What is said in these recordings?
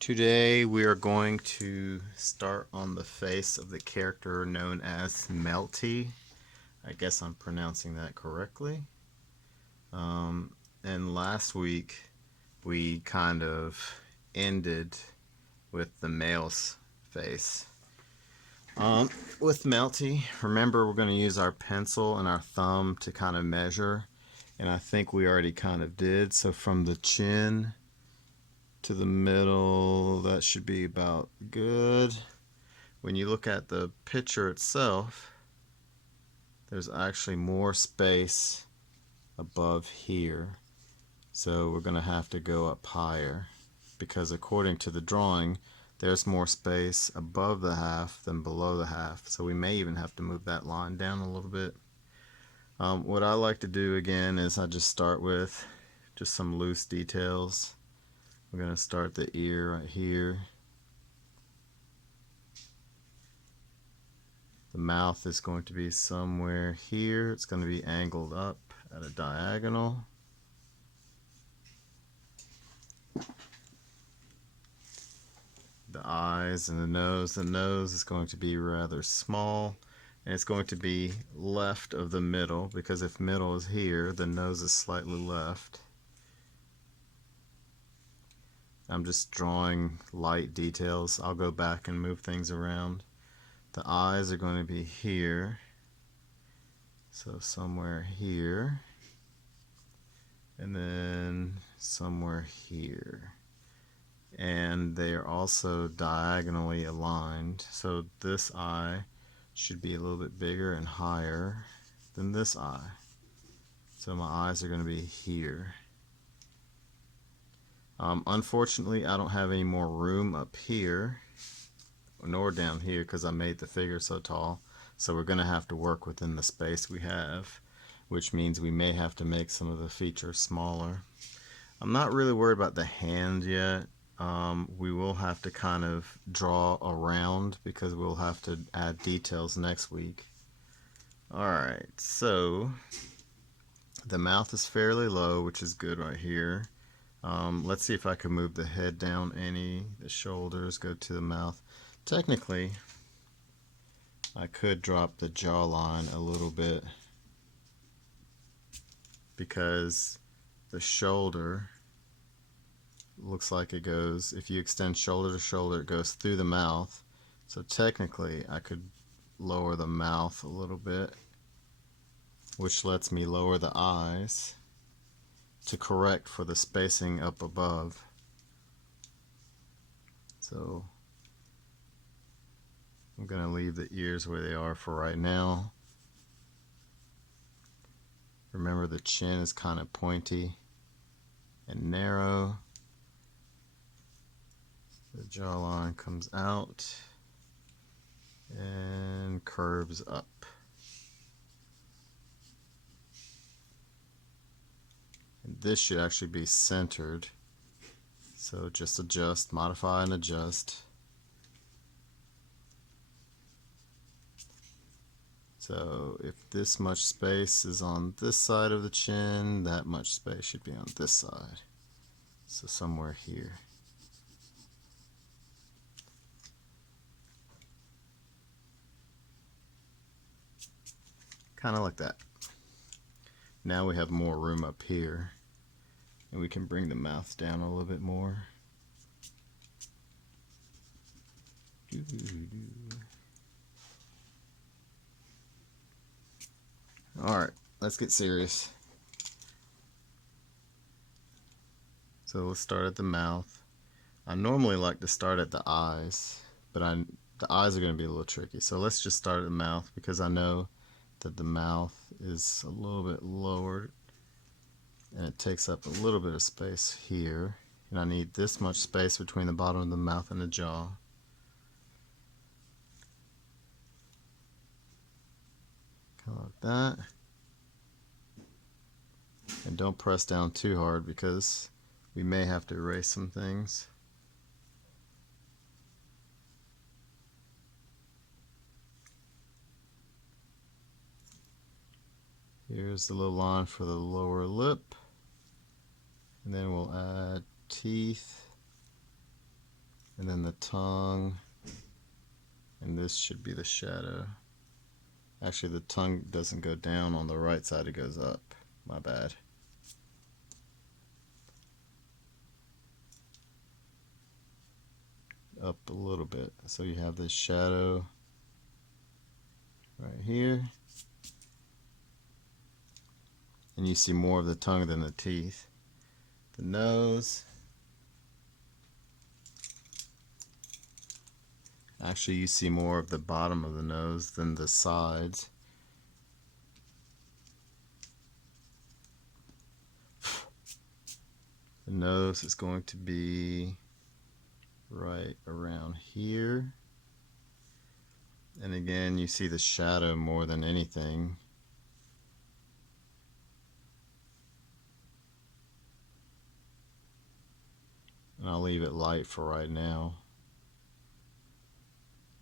Today we are going to start on the face of the character known as Melty. I guess I'm pronouncing that correctly. Um, and last week we kind of ended with the male's face. Um, with Melty, remember we're going to use our pencil and our thumb to kind of measure. And I think we already kind of did. So from the chin to the middle, that should be about good. When you look at the picture itself, there's actually more space above here. So we're going to have to go up higher because according to the drawing, there's more space above the half than below the half. So we may even have to move that line down a little bit. What I like to do again is I just start with just some loose details. We're going to start the ear right here. The mouth is going to be somewhere here. It's going to be angled up at a diagonal. The eyes and the nose. The nose is going to be rather small, and it's going to be left of the middle, because if middle is here, the nose is slightly left. I'm just drawing light details. I'll go back and move things around. The eyes are going to be here, so somewhere here, and then somewhere here. And they are also diagonally aligned, so this eye should be a little bit bigger and higher than this eye. So my eyes are going to be here. Unfortunately, I don't have any more room up here nor down here because I made the figure so tall. So we're going to have to work within the space we have, which means we may have to make some of the features smaller. I'm not really worried about the hand yet. We will have to kind of draw around because we'll have to add details next week. Alright, so the mouth is fairly low, which is good right here. Let's see if I can move the head down any. The shoulders go to the mouth. Technically, I could drop the jawline a little bit because the shoulder looks like it goes, if you extend shoulder to shoulder, it goes through the mouth. So technically, I could lower the mouth a little bit, which lets me lower the eyes to correct for the spacing up above. So I'm going to leave the ears where they are for right now. Remember, the chin is kind of pointy and narrow. The jawline comes out and curves up. And this should actually be centered. So just adjust, modify and adjust. So if this much space is on this side of the chin, that much space should be on this side. So somewhere here. Kind of like that. Now we have more room up here, and we can bring the mouth down a little bit more. Alright, let's get serious. So let's start at the mouth. I normally like to start at the eyes, but the eyes are going to be a little tricky. So let's just start at the mouth because I know that the mouth is a little bit lowered and it takes up a little bit of space here, and I need this much space between the bottom of the mouth and the jaw. Kind of like that. And don't press down too hard because we may have to erase some things. Here's the little line for the lower lip. And then we'll add teeth. and then the tongue, and this should be the shadow. Actually, the tongue doesn't go down on the right side, it goes up. My bad. Up a little bit. So you have this shadow right here. And you see more of the tongue than the teeth. The nose. Actually, you see more of the bottom of the nose than the sides. The nose is going to be right around here. And again, you see the shadow more than anything. And I'll leave it light for right now.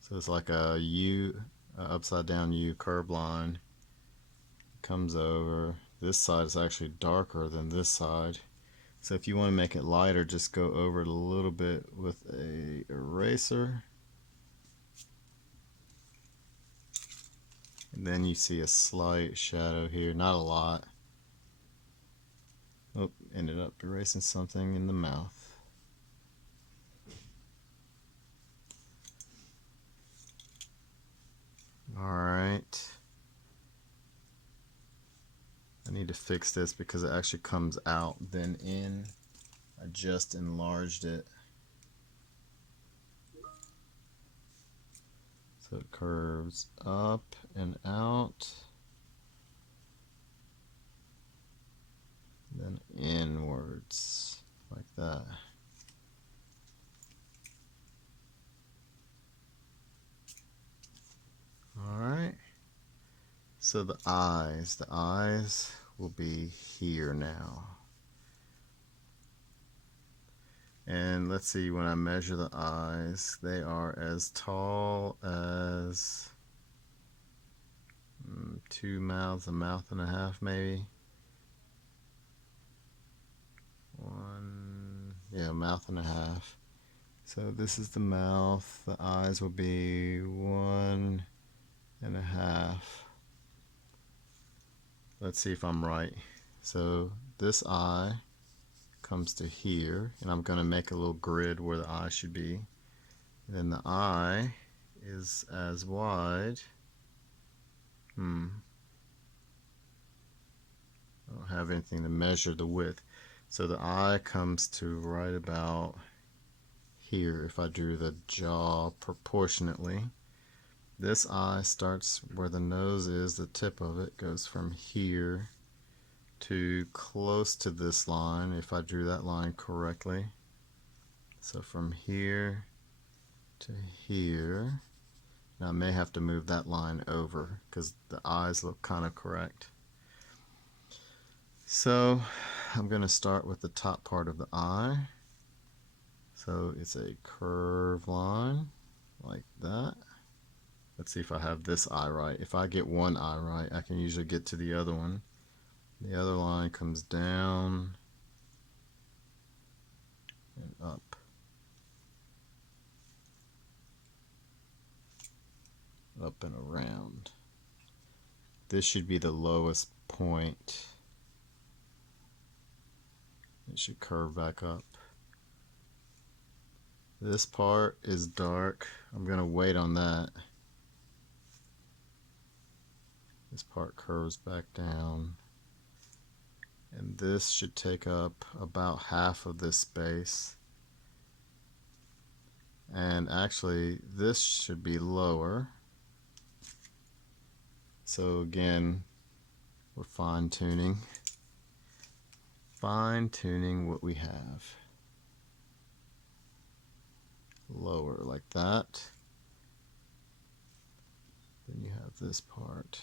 So it's like a U, upside down U curved line. Comes over. This side is actually darker than this side. So if you want to make it lighter, just go over it a little bit with a eraser. And then you see a slight shadow here, not a lot. Oh, ended up erasing something in the mouth. Alright. I need to fix this because it actually comes out then in. I just enlarged it. So it curves up and out. Then inwards, like that. Alright. So the eyes will be here now. And let's see, when I measure the eyes, they are as tall as two mouths, a mouth and a half maybe. One, yeah, mouth and a half. So this is the mouth, the eyes will be 1.5. Let's see if I'm right. So this eye comes to here, and I'm going to make a little grid where the eye should be. And then the eye is as wide. I don't have anything to measure the width. So the eye comes to right about here if I drew the jaw proportionately. This eye starts where the nose is, the tip of it goes from here to close to this line if I drew that line correctly. So from here to here. Now I may have to move that line over because the eyes look kind of correct. So I'm going to start with the top part of the eye. So it's a curved line like that. Let's see if I have this eye right. If I get one eye right, I can usually get to the other one. The other line comes down and up. Up and around. This should be the lowest point. It should curve back up. This part is dark. I'm going to wait on that. This part curves back down. And this should take up about half of this space. And actually, this should be lower. So again, we're fine-tuning what we have. Lower like that. Then you have this part.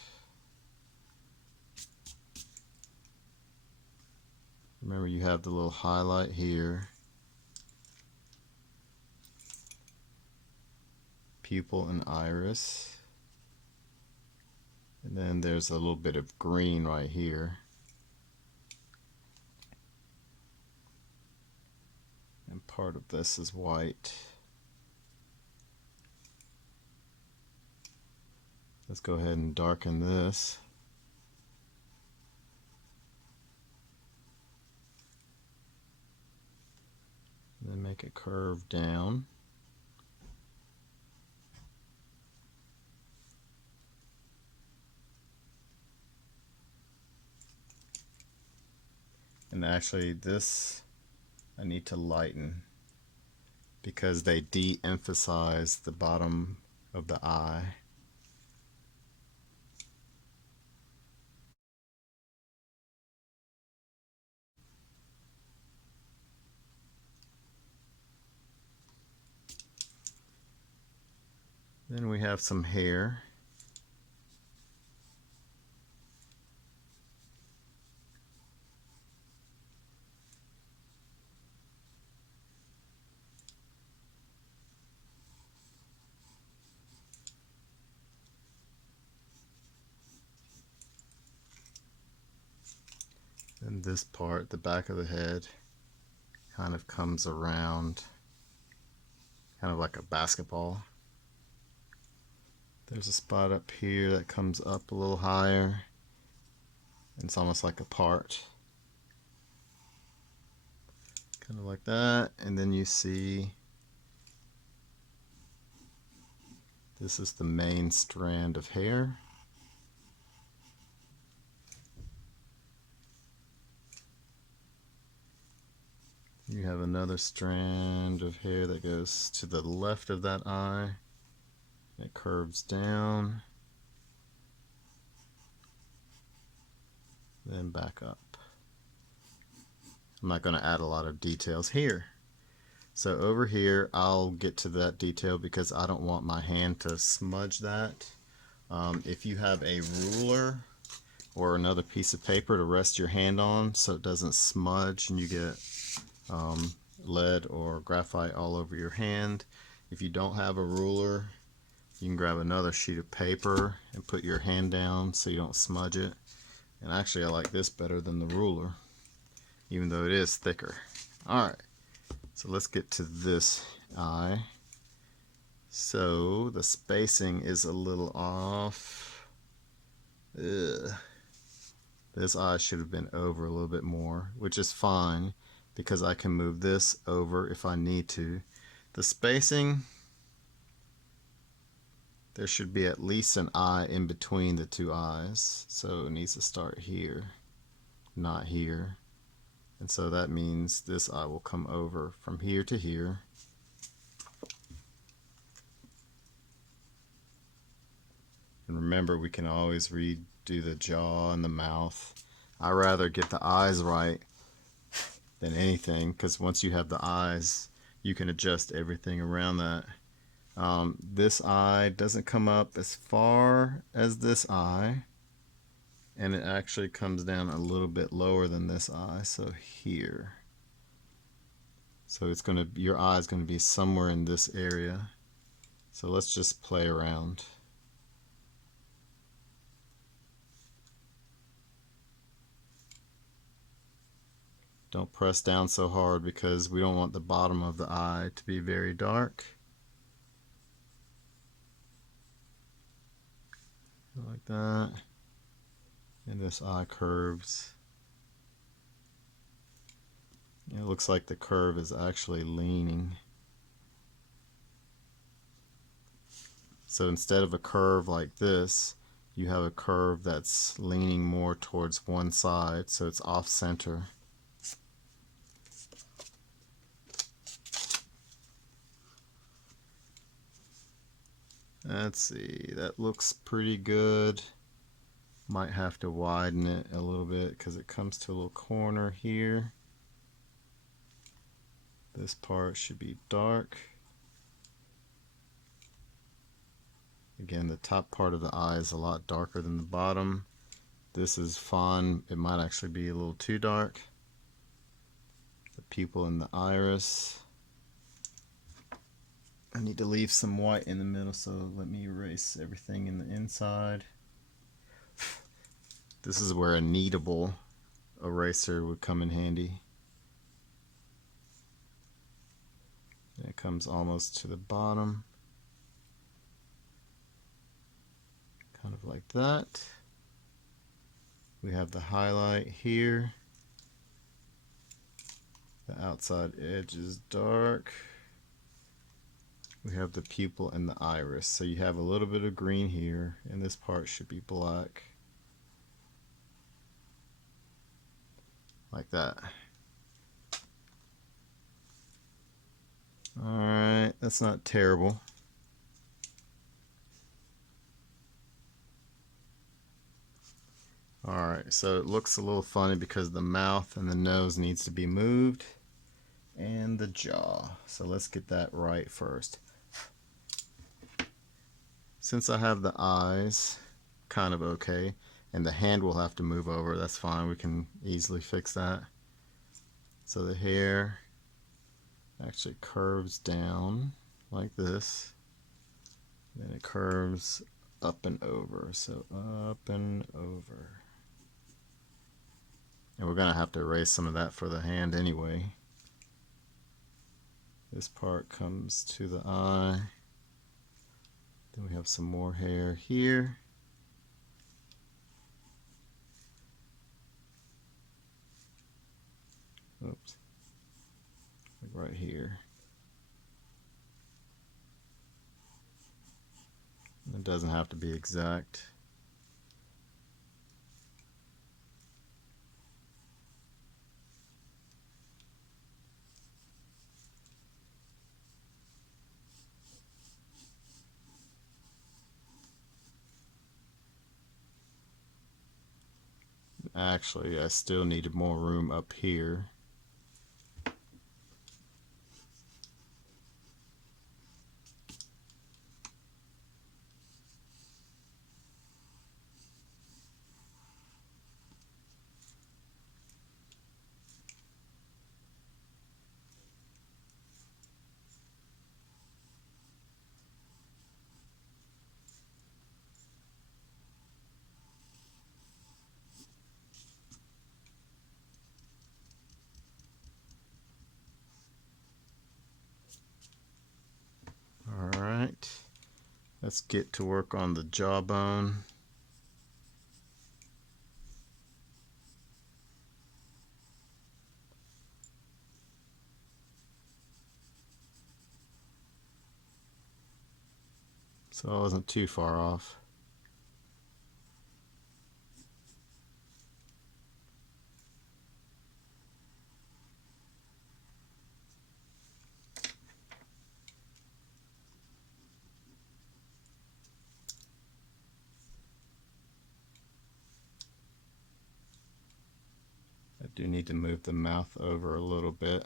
Remember, you have the little highlight here. Pupil and iris. And then there's a little bit of green right here. And part of this is white. Let's go ahead and darken this. Then make it curve down. And actually this I need to lighten because they de-emphasize the bottom of the eye. Then we have some hair. And this part, the back of the head, kind of comes around, kind of like a basketball. There's a spot up here that comes up a little higher. It's almost like a part. Kind of like that. And then you see this is the main strand of hair. You have another strand of hair that goes to the left of that eye. It curves down, then back up. I'm not going to add a lot of details here. So over here, I'll get to that detail because I don't want my hand to smudge that. If you have a ruler or another piece of paper to rest your hand on so it doesn't smudge and you get lead or graphite all over your hand. If you don't have a ruler, you can grab another sheet of paper and put your hand down so you don't smudge it. And actually I like this better than the ruler, even though it is thicker. Alright, so let's get to this eye. So the spacing is a little off. Ugh. This eye should have been over a little bit more, which is fine because I can move this over if I need to. The spacing, there should be at least an eye in between the two eyes. So it needs to start here, not here. And so that means this eye will come over from here to here. And remember, we can always redo the jaw and the mouth. I rather get the eyes right than anything, because once you have the eyes, you can adjust everything around that. This eye doesn't come up as far as this eye, and it actually comes down a little bit lower than this eye, so here. So it's gonna, your eye is gonna be somewhere in this area. So let's just play around. Don't press down so hard because we don't want the bottom of the eye to be very dark. Like that. And this eye curves. It looks like the curve is actually leaning. So instead of a curve like this, you have a curve that's leaning more towards one side, so it's off center. Let's see, that looks pretty good. Might have to widen it a little bit because it comes to a little corner here. This part should be dark. Again, the top part of the eye is a lot darker than the bottom. This is fun. It might actually be a little too dark. The pupil and the iris. I need to leave some white in the middle, so let me erase everything in the inside. This is where a kneadable eraser would come in handy. It comes almost to the bottom. kind of like that. We have the highlight here. The outside edge is dark. We have the pupil and the iris. So you have a little bit of green here, and this part should be black. Like that. Alright, that's not terrible. Alright, so it looks a little funny because the mouth and the nose needs to be moved, and the jaw. So let's get that right first. Since I have the eyes kind of okay, and the hand will have to move over, that's fine, we can easily fix that. So the hair actually curves down like this, then it curves up and over, so up and over. And we're gonna have to erase some of that for the hand anyway. This part comes to the eye. Then we have some more hair here. Oops. Like right here. It doesn't have to be exact. Actually, I still needed more room up here. Alright, let's get to work on the jawbone. So I wasn't too far off. I do need to move the mouth over a little bit.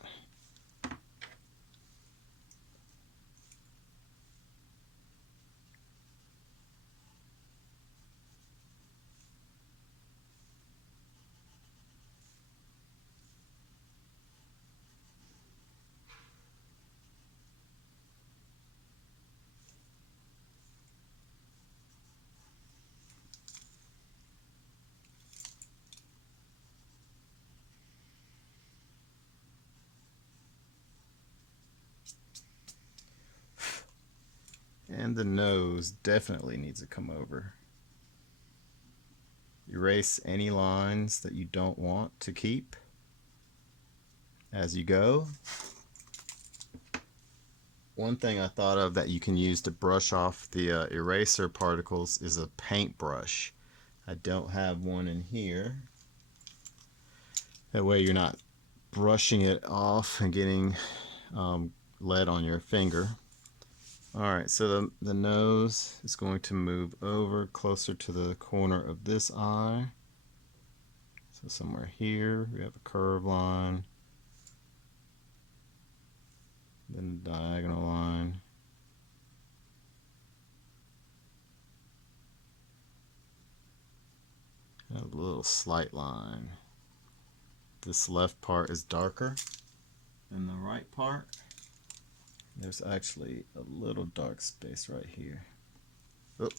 And the nose definitely needs to come over. Erase any lines that you don't want to keep as you go. One thing I thought of that you can use to brush off the eraser particles is a paintbrush. I don't have one in here. That way you're not brushing it off and getting lead on your finger. Alright, so the nose is going to move over closer to the corner of this eye. So somewhere here we have a curved line, then a diagonal line, and a little slight line. This left part is darker than the right part. There's actually a little dark space right here. Oh,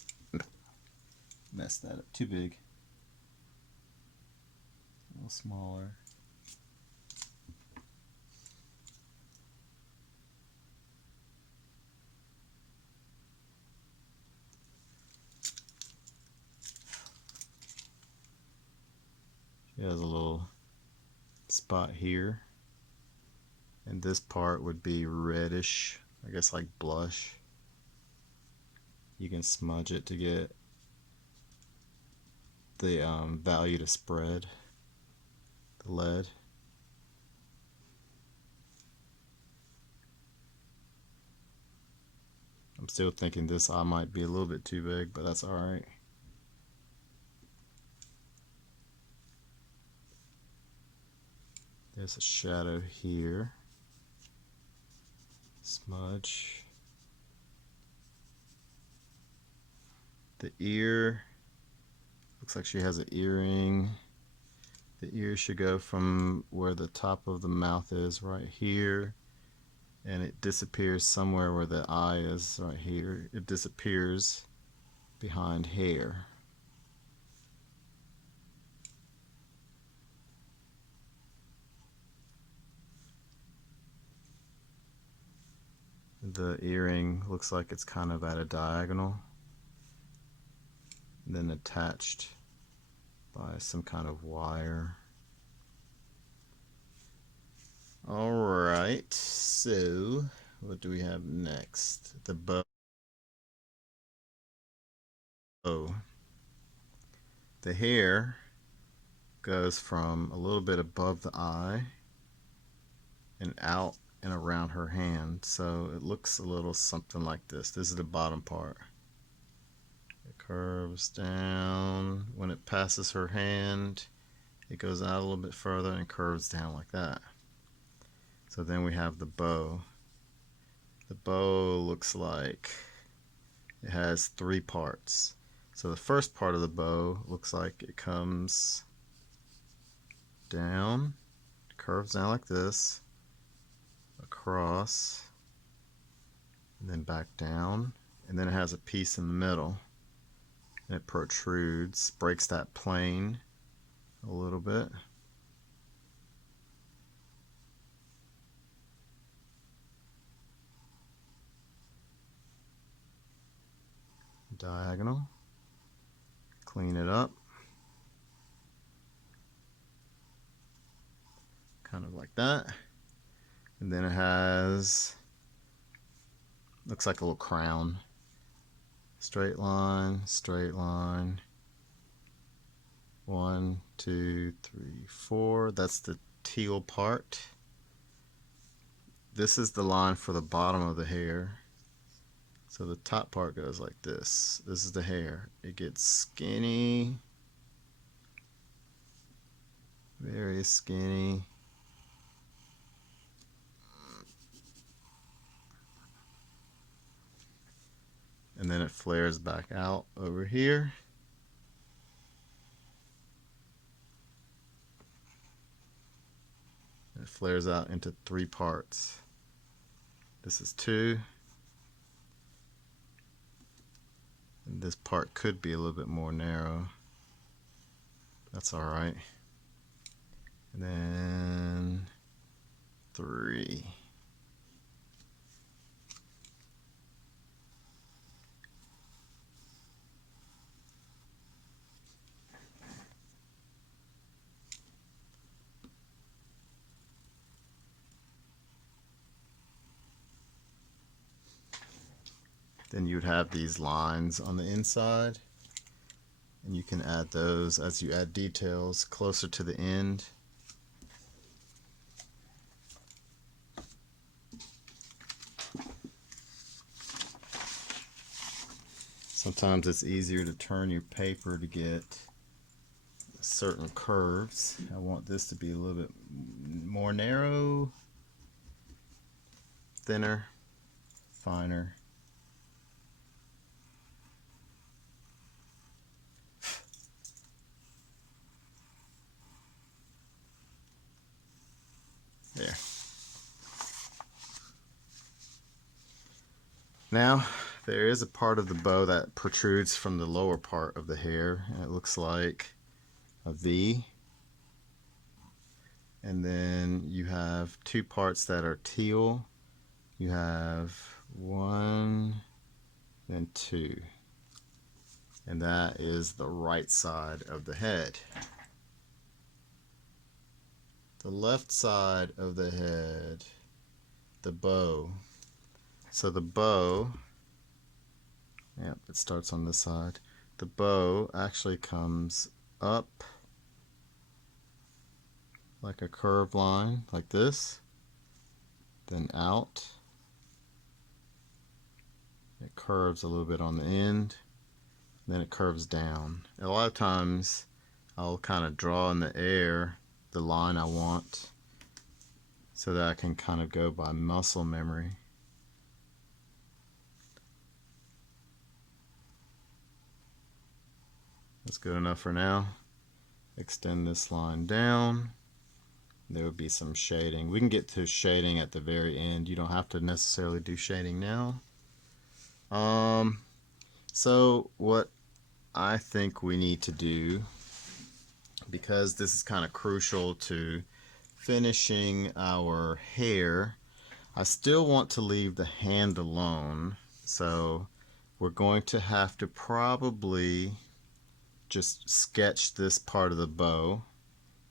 messed that up. Too big. A little smaller. It has a little spot here, and this part would be reddish, I guess like blush. You can smudge it to get the value to spread the lead. I'm still thinking this eye might be a little bit too big, but that's alright. There's a shadow here. Smudge. The ear, looks like she has an earring. The ear should go from where the top of the mouth is right here, and it disappears somewhere where the eye is right here. It disappears behind hair. The earring looks like it's kind of at a diagonal, and then attached by some kind of wire. Alright, so what do we have next? The bow. The hair goes from a little bit above the eye and out and around her hand, so it looks a little something like this. This is the bottom part. It curves down. When it passes her hand, it goes out a little bit further and curves down like that. So then we have the bow. The bow looks like it has three parts. So the first part of the bow looks like it comes down, curves down like this, across, and then back down, and then it has a piece in the middle, and it protrudes, breaks that plane a little bit. Diagonal, clean it up, kind of like that, and then it has, looks like a little crown. Straight line, straight line. 1, 2, 3, 4. That's the teal part. This is the line for the bottom of the hair. So the top part goes like this. This is the hair. It gets skinny, very skinny. And then it flares back out over here. It flares out into three parts. This is 2. And this part could be a little bit more narrow. That's all right. And then 3. Then you'd have these lines on the inside, and you can add those as you add details closer to the end. Sometimes it's easier to turn your paper to get certain curves. I want this to be a little bit more narrow, thinner, finer. There. Now, there is a part of the bow that protrudes from the lower part of the hair, and it looks like a V. And then you have 2 parts that are teal. You have 1 and 2. And that is the right side of the head. the left side of the head, the bow. So the bow, yep, it starts on this side. The bow actually comes up like a curved line, like this, then out. It curves a little bit on the end, then it curves down. A lot of times I'll kind of draw in the air the line I want so that I can kind of go by muscle memory. That's good enough for now. Extend this line down. There would be some shading. We can get to shading at the very end. You don't have to necessarily do shading now. So what I think we need to do, because this is kind of crucial to finishing our hair, I still want to leave the hand alone. So we're going to have to probably just sketch this part of the bow,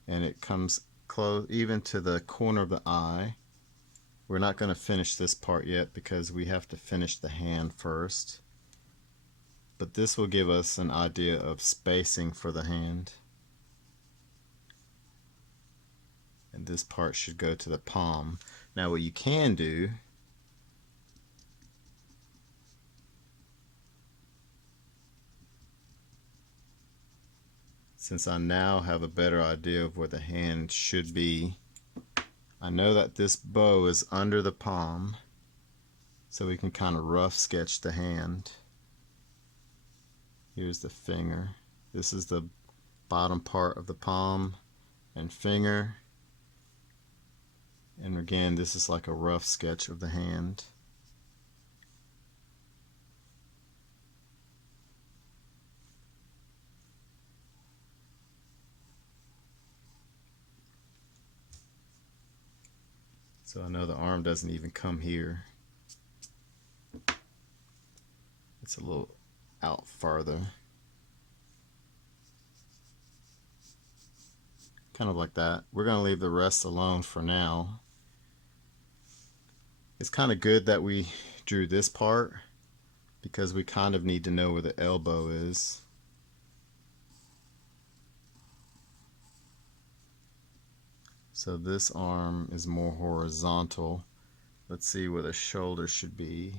and it comes close even to the corner of the eye. We're not going to finish this part yet because we have to finish the hand first, but this will give us an idea of spacing for the hand. And this part should go to the palm. Now what you can do, since I now have a better idea of where the hand should be, I know that this bow is under the palm, so we can kind of rough sketch the hand. Here's the finger. This is the bottom part of the palm and finger. And again, this is like a rough sketch of the hand. So I know the arm doesn't even come here. It's a little out farther. Kind of like that. We're going to leave the rest alone for now. It's kind of good that we drew this part because we kind of need to know where the elbow is. So this arm is more horizontal. Let's see where the shoulder should be.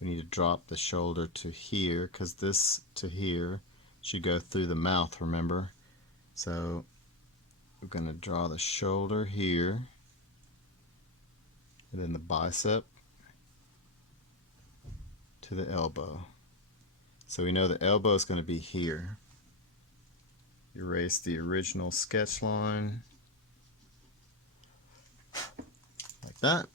We need to drop the shoulder to here because this to here should go through the mouth, remember? So we're going to draw the shoulder here, and then the bicep to the elbow. So we know the elbow is going to be here. Erase the original sketch line like that.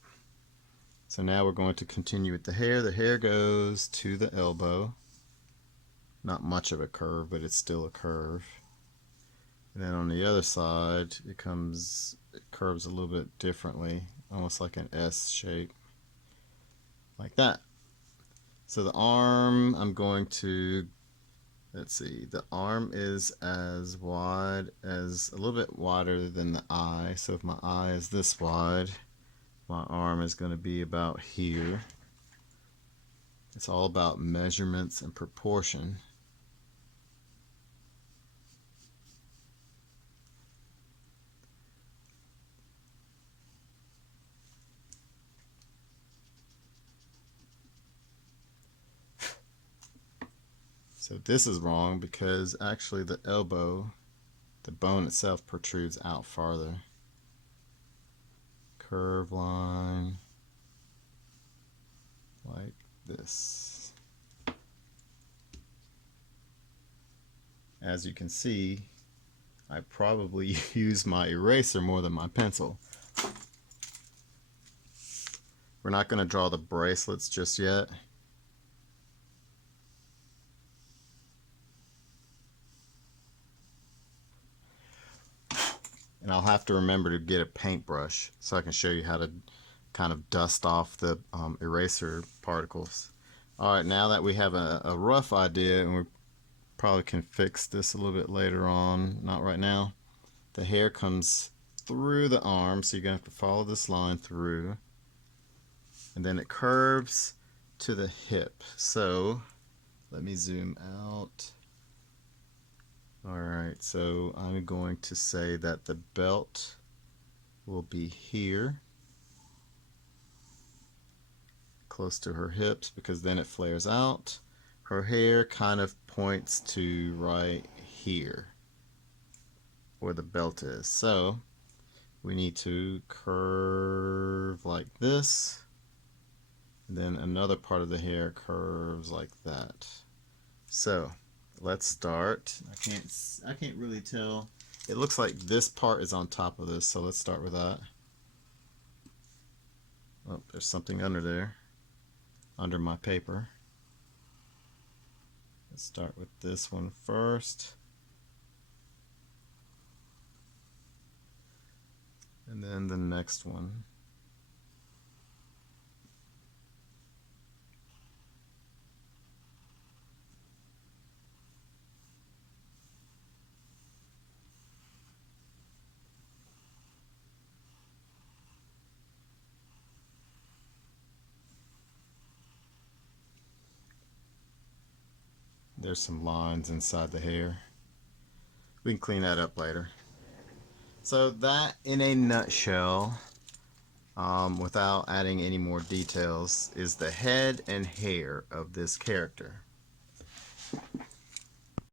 So now we're going to continue with the hair. The hair goes to the elbow. Not much of a curve, but it's still a curve. And then on the other side, it curves a little bit differently, almost like an S shape, like that. So the arm, I'm going to, let's see, the arm is as wide as, a little bit wider than the eye. So if my eye is this wide, my arm is going to be about here. It's all about measurements and proportion. So this is wrong because actually the elbow, the bone itself protrudes out farther. Curve line like this. As you can see, I probably use my eraser more than my pencil. We're not going to draw the bracelets just yet. And I'll have to remember to get a paintbrush so I can show you how to kind of dust off the eraser particles. Alright, now that we have a rough idea, and we probably can fix this a little bit later on, not right now. The hair comes through the arm, so you're going to have to follow this line through. And then it curves to the hip. So let me zoom out. Alright, so I'm going to say that the belt will be here, close to her hips, because then it flares out. Her hair kind of points to right here where the belt is. So we need to curve like this, and then another part of the hair curves like that. So let's start. I can't really tell. It looks like this part is on top of this, so let's start with that. Oh, there's something under there, under my paper. Let's start with this one first. And then the next one. There's some lines inside the hair. We can clean that up later. So that, in a nutshell, without adding any more details, is the head and hair of this character.